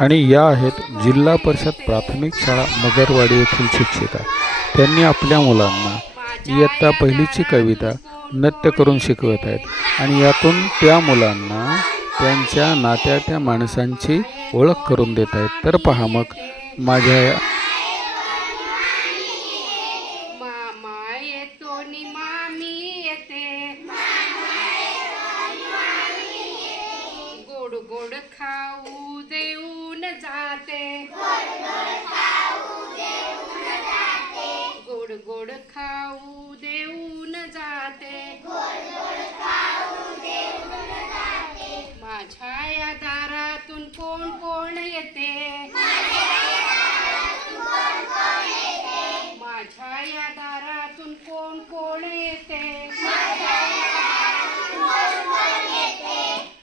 आणि या आहेत जिल्हा परिषद प्राथमिक शाळा मगरवाडी येथील शिक्षिका। त्यांनी आपल्या मुलांना इयत्ता पहिलीची कविता नृत्य करून शिकवत आहेत आणि यातून त्या मुलांना त्यांच्या नात्याच्या माणसांची ओळख करून देत आहेत। तर पहा मग माझ्या मामा येतो नि मामी येते, गोड गोड खाऊ देऊन जाते, गोड गोड खाऊ देऊन जाते, माझ्या या दारातून कोण कोण येते, माझ्या या दारातून कोण कोण येते,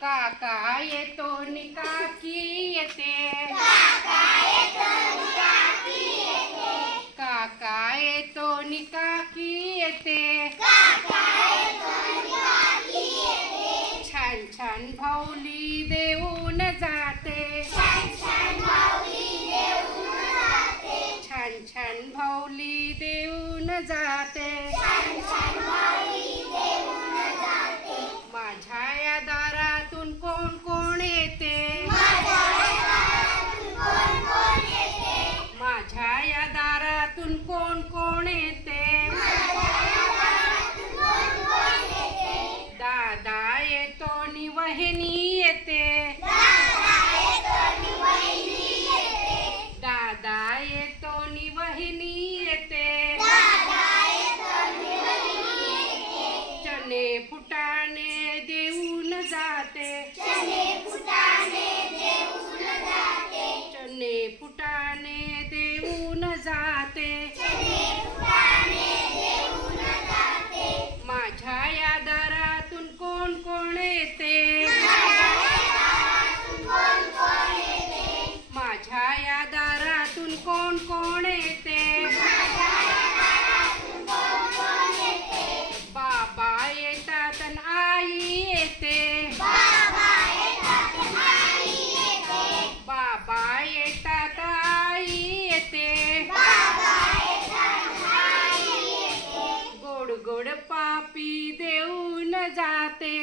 काका येतो नि काकी येते, काका येतो नि काकी येते, छान छान भाऊली देऊन जाते, छान छान भाऊली देऊन जाते, माझ्या या दारातून कोण कोण येते, माझ्या या दारातून कोण कोण येते, दादा येतो नि वहिनी येते, दादा येतो नि वहिनी येते, चणे फुटाणे देऊन जाते, चणे फुटाणे देऊन जाते, माझ्या या दारातून कोण कोण येते, माझ्या या दारातून कोण कोण येते, बाबा येतात अन आई येते, बाबा येतात आई येते, गोड गोड पापी देऊन जाते,